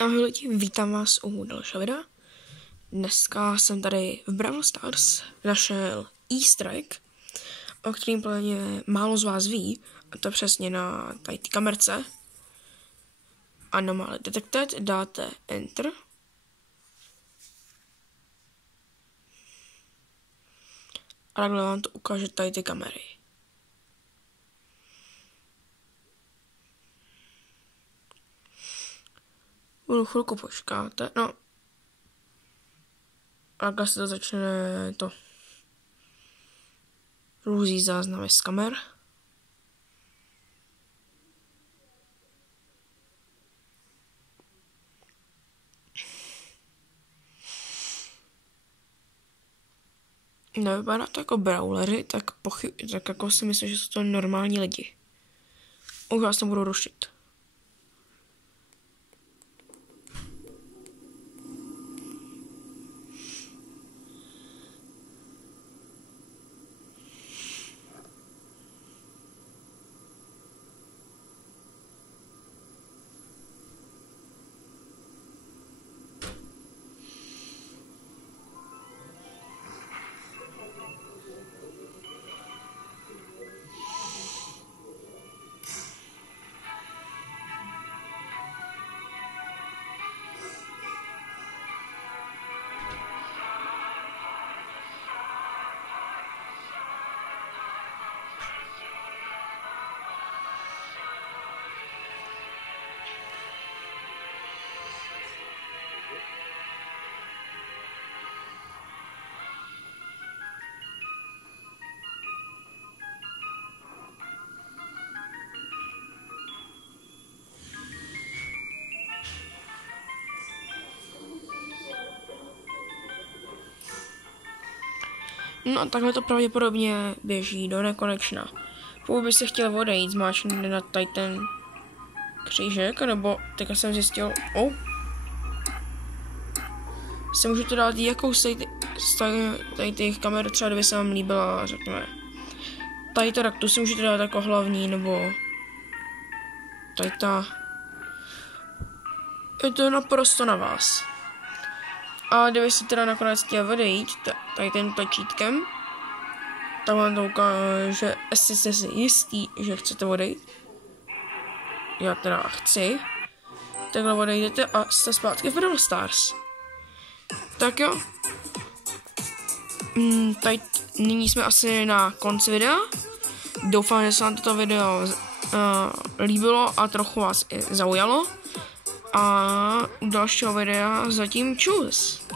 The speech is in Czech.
Ahoj lidi, vítám vás u dalšího videa. Dneska jsem tady v Brawl Stars našel easter egg, o kterým plně málo z vás ví, a to přesně na tady té kamerce. Anomaly detected, dáte enter. A takhle vám to ukáže tady ty kamery. Budu chvilku počkáte, no. A takhle se to začne to. Různý záznamy z kamer. Nevypadá to jako brawlery, tak jako si myslím, že jsou to normální lidi. Už vás to budu rušit. No a takhle to pravděpodobně běží do nekonečna. Pokud by se chtěl odejít, zmáčkněte na tady ten křížek, nebo teďka jsem zjistil, se můžete dát jakou z tady těch kamer, třeba kdyby se vám líbila, řekněme. Tady tak tu si můžete dát jako hlavní, nebo tady ta. Je to naprosto na vás. A kdyby si teda nakonec chtěl odejít tady tím tlačítkem, tak vám to ukáže, jestli jste si jistý, že chcete odejít. Já teda chci. Takhle odejdete a jste zpátky v Brawl Stars. Tak jo. Tady nyní jsme asi na konci videa. Doufám, že se vám toto video líbilo a trochu vás i zaujalo. A u dalšího videa zatím čus.